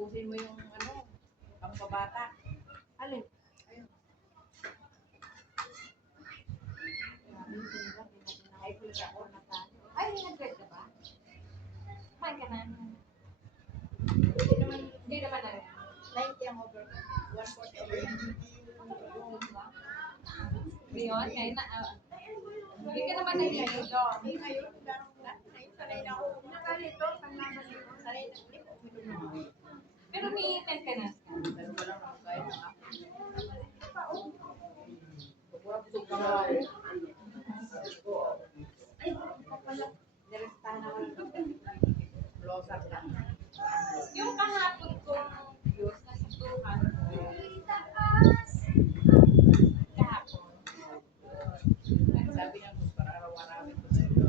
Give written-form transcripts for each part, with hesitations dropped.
Ubusin mo yung ano, pampabata. Alin? Ayun. Ay, kulit ako na tayo. Ay, nag-grade ka ba? Kumain ka na. Hindi naman na. 90 ang over. 140 over. Ngayon, ngayon na. Hindi ka naman ngayon. Ay, ngayon, sanay na ako. Nakalito, panglaban dito. Sanay na. Hindi ko uminom na ako. Pero may maintenance ka. Pero wala lang kahit na ako. Busog ka nga eh. Ay, pala. Nirestahan ako ng close-up lang. Yung kahapon kong views na sa 200. Kahapon. Sabi niya, gusto para araw-arawin ko sa iyo.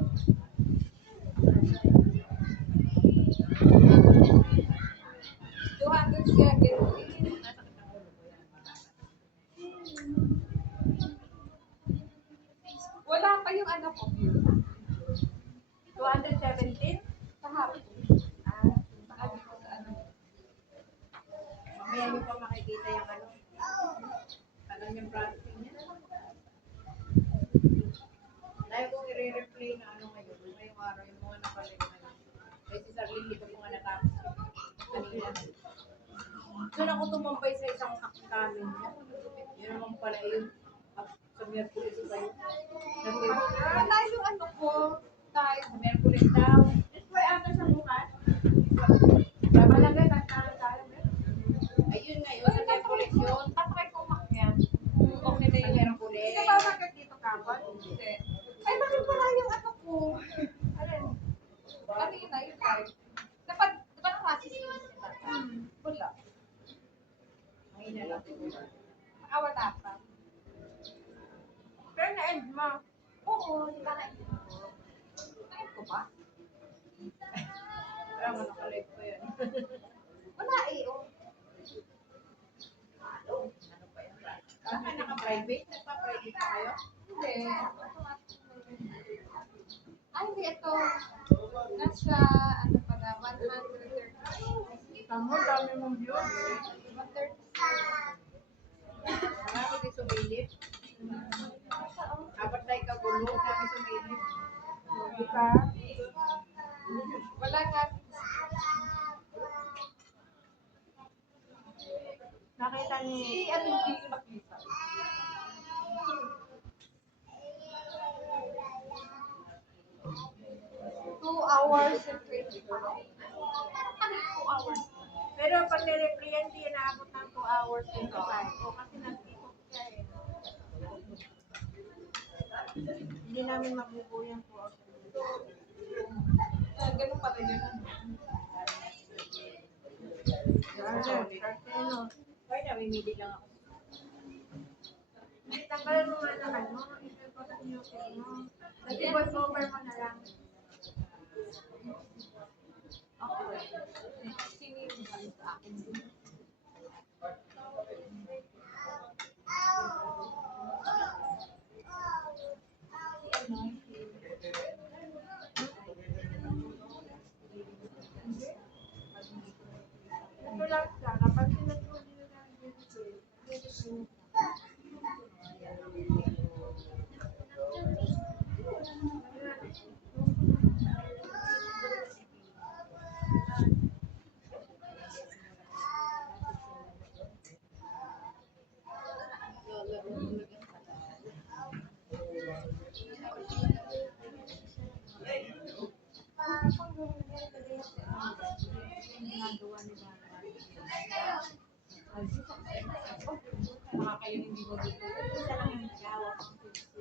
200 siya, pero Nasakit ang ulo ko yan. wala pa yung anak ko view. 217? Kahapon. Sabi ko sa ano. Mamaya niyo pa makikita yung ano. Tagal yung processing niya. Dahil kung i-replay na ano ngayon, ngayong araw yung mga nakalagay ngayon. Kasi si Sarlene, hindi ko po nga natapos kanina. Doon ako tumambay sa isang kamin niya. Yun naman pala yun. Sa Merkulis pa yun. Tayo yung ano ko. Tayo. Sa Merkulis daw. This way ata sa bukas. Malagay ka tayo. Ayun ngayon, sa Merkulis yun. Tatry ko umakyat. Okay na Sa yun. Merkulis. Hindi ba umakyat dito kapon? Hindi. Ay, bakit pala yung ano ko? Alin? Ano yun na yun? Dapat, di ba nang rasis yun? Wala. Mahina lang siguro. Wala pa. Pero na-end mo. Oo, di ba na-end ko? Na-end ko ba? Wala mo nakalive ko yan. Wala eh. Oh. Ano pa yan? Saan ka naka-private? Nagpa-private pa kayo? Hindi. Ay, hindi. Ito. Nasa, ano pala, 130. Tamo, dami mong views. 130. Marami din sumilip. Apat na ikagulo, dami sumilip. Di ba? Wala nga. Nakita ni... Si, ano, hindi ko nakita. Two hours and 20 minutes. 2 hours. Pero pag nire-play yan, hindi yan naabot ng 2 hours and 5. O kasi nag-tikok siya eh. Hindi namin mabubuo yung 2 hours and 5. Ganun pa rin yun. Ay, namimili lang ako. Tanggalan mo nga naman mo. I-share ko sa music mo. Kasi voice over mo na lang. Okay. Sino yung sabi sa akin? Ito lang siya. Kapag sinatuloy nila ng music, baka kayo hindi mo dito. Isa lang yung nag-awak ang 50%.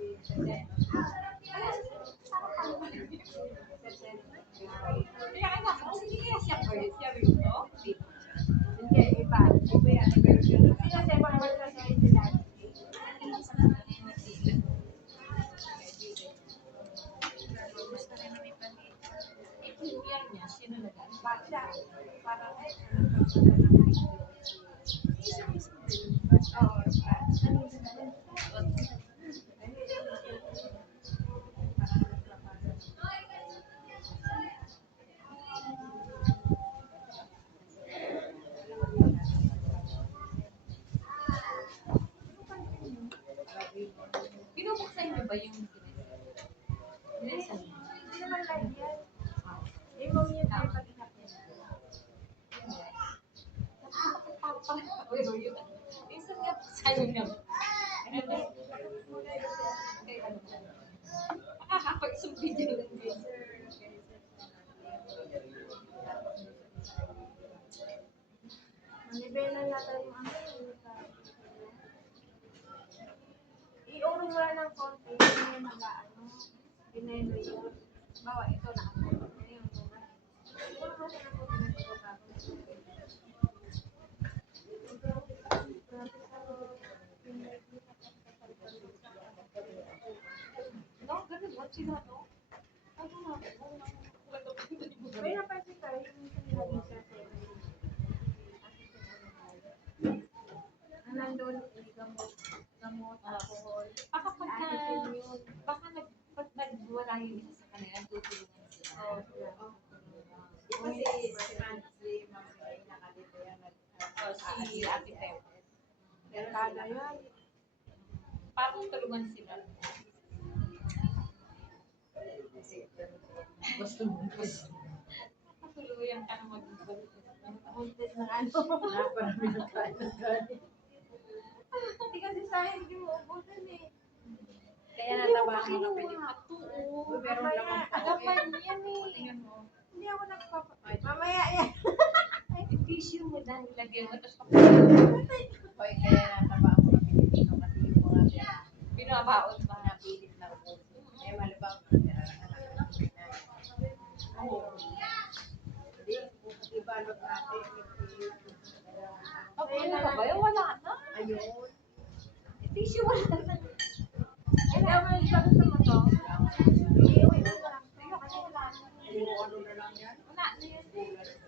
Kaya anak, sige kaya siya ko yun. Siya rin ito. Hindi, iba. Iba yan. Pero sino sa ibang bansa sa sila? Yan niya, sino nag-ano? Basta, parang yun. Minsan nga, sa'yo nga. Makakapag-isang video lang guys. Manibelan natin yung ano. I-urong mo lang ng konti. Hindi niya mag-ano. Pinelo yun. Bawa, ito na ako. Ngayon, i-urong mo siya ng konti ng pagbabago. No, ganun lang sila, no? Ano nga? May napansin ka, yung sinabi siya sa nandun, gamot, alcohol. Baka pag nagwala yung isa sa kanila, tutulungan sila. Oo, sila. Kasi si Nancy, mamay, nakalito yan. Si Ate Pep. Kada yan. Parang tulungan sila. Gusto mo. Patuluyan ka na mag-ibig. Buntis ng ano. Naparami ng kain ng kanin. Hindi kasi sa akin, hindi mo ubusin eh. Kaya nataba ako ng Uy, meron Mamaya, naman po. agapan yan eh. Tingnan mo. Hindi ako nagpapa... Mamaya yan. Tissue mo dahil lagyan mo. Tapos Hoy, kaya nataba ako ng Pilipino kasi yung mga binabaon pa. napilit na ubusin. Eh, malibang na Oo. Hindi, ibalot natin. Ako na ba? Wala na. Ayun. Tissue wala na. Ay, naman, sabi sa mo to. Iiwi na lang. Sa'yo, kasi wala na. Ayun, ano na lang yan. Wala na yan.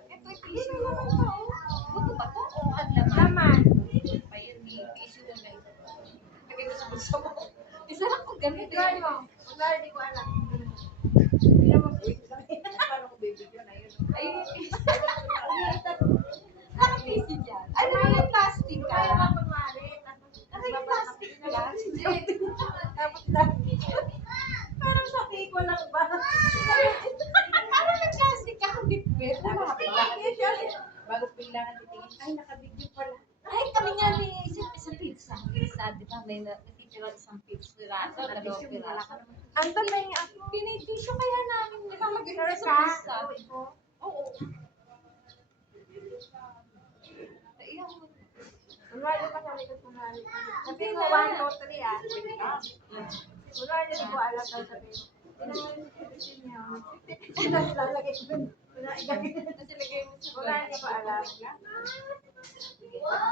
Ito yung tissue. Buto ba to? O ang laman? Laman. Pa yun, may tissue na ganito. Lagay ko sa bulsa mo. Isa lang kung ganito. Try mo. Wala, hindi ko alam. Hindi naman po. Paano ko bibigyan? Ayun. Ayun yung tissue. Anong tissue dyan? Ay, may plastic ka. Kaya nga kunwari. Ay, plastic ka. Tapos lang. Parang sa ko lang ba? Ano may plastic ka? Ang bitbit. Tapos bago biglaan titingin, ay, nakabigyan pala. Ay, kami nga ni isang pizza. Pizza, di ba? May natitira isang pizza. Dalawang piraso. Anton na yung ako. Pinitisyo kaya namin. Nilalagay Sure sa ka? pizza. Oo. Iyan mo. Kunwari pa sa likod kunwari. Sabi mo 1, 2, 3 ah. Kunwari hindi ko alam daw sabi mo. Tinanong yung sisipin niya. Tapos lalagay ko dun. Kasi lagay mo sa Kunwari hindi ko alam.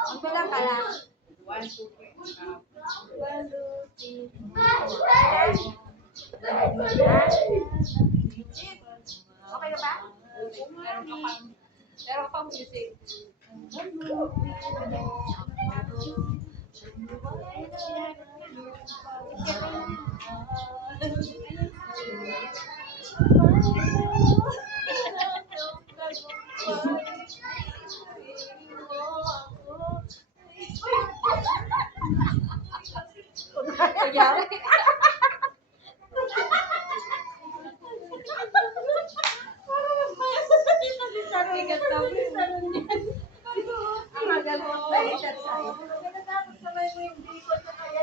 Ang bilang ka lang. 1, 2, 3. 1, 2, 3. Okay na ba? Meron ka pang music. Kaya Ang magaling. Ay, siya sa'yo. Nagkatapos sabay mo yung bacon na kaya.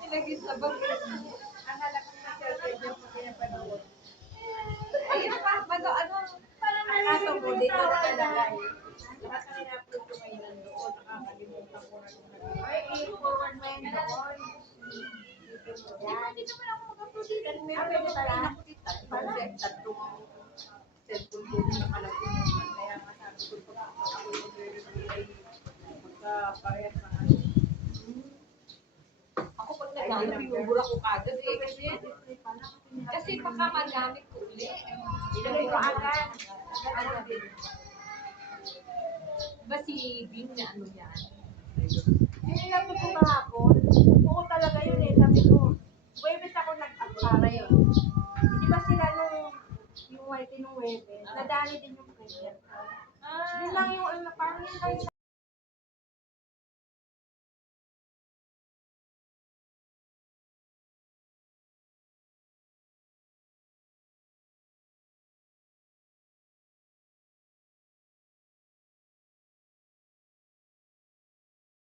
Nilagay sa bag. Ang halak ng cellphone dyan pag pinapanood. Ay, ano? Parang Ang kaso mo, dito nakalagay. Lahat na ina-upload ko ngayon nandoon. Nakakalimutan ko na kung nag- ay, i-forward mo yun doon. Yan. Hindi naman ako mag-upload dito. Ah, pwede pala. Tatlong cellphone ko na nakalagay. Kaya masabi ko pag ako yung magre-review magka-parehas ng ano. Ako pag nagano, binubura ko kagad eh. Kasi baka magamit ko uli. Ilagay ko agad. Ba si Bing na ano yan? Nilagay ko kahapon. Oo talaga yun eh. Sabi ko, Webes ako nag-apply yun. Di ba sila yung white nung Webes, nadali din yung prayer. Yun lang yung, parang yun lang yung